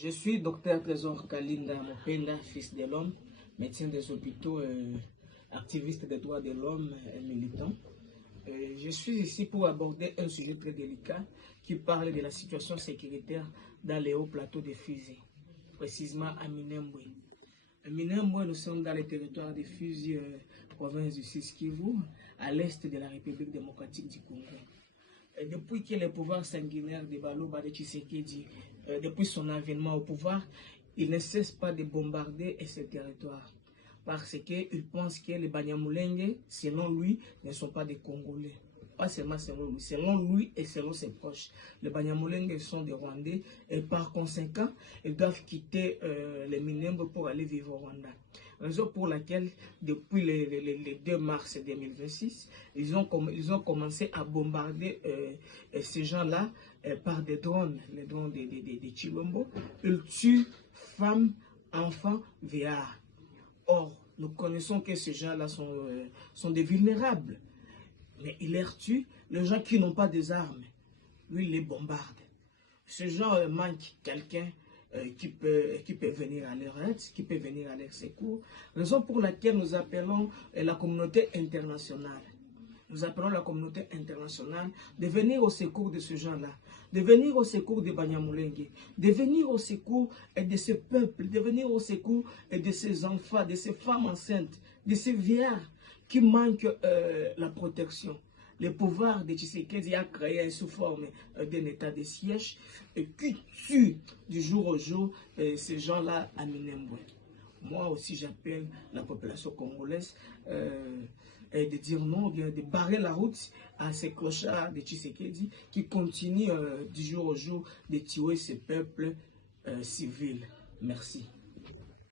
Je suis docteur Trésor Kalinda Mopenda, fils de l'homme, médecin des hôpitaux, activiste des droits de l'homme et militant. Je suis ici pour aborder un sujet très délicat qui parle de la situation sécuritaire dans les hauts plateaux de Fizi, précisément à Minembwe. À Minembwe, nous sommes dans le territoire de Fizi, province du Sud-Kivu, à l'est de la République démocratique du Congo. Depuis que le pouvoir sanguinaire de Baloba de Tshisekedi, depuis son avènement au pouvoir, il ne cesse pas de bombarder ce territoire. Parce qu'il pense que les Banyamulenge, selon lui, ne sont pas des Congolais. Pas seulement selon lui et selon ses proches. Les Banyamulenge sont des Rwandais et par conséquent, ils doivent quitter les Minembwe pour aller vivre au Rwanda. Raison pour laquelle, depuis le 2 mars 2026, ils ont commencé à bombarder ces gens-là par des drones, les drones de Chilombo. Ils tuent femmes, enfants, vieillards. Or, nous connaissons que ces gens-là sont des vulnérables. Mais il les tue, les gens qui n'ont pas des armes. Lui, il les bombarde. Ces gens manquent quelqu'un qui peut venir à leur aide, qui peut venir à leur secours. Raison pour laquelle nous appelons la communauté internationale. Nous appelons la communauté internationale de venir au secours de ces gens-là, de venir au secours des Banyamulenge, de venir au secours de ce peuple, de venir au secours de ces enfants, de ces femmes enceintes, de ces vieillards qui manquent la protection. Le pouvoir de Tshisekedi a créé sous forme d'un état de siège et qui tue du jour au jour ces gens-là à Minembwe. Moi aussi, j'appelle la population congolaise de dire non, bien de barrer la route à ces clochards de Tshisekedi qui continuent du jour au jour de tuer ce peuple civil. Merci.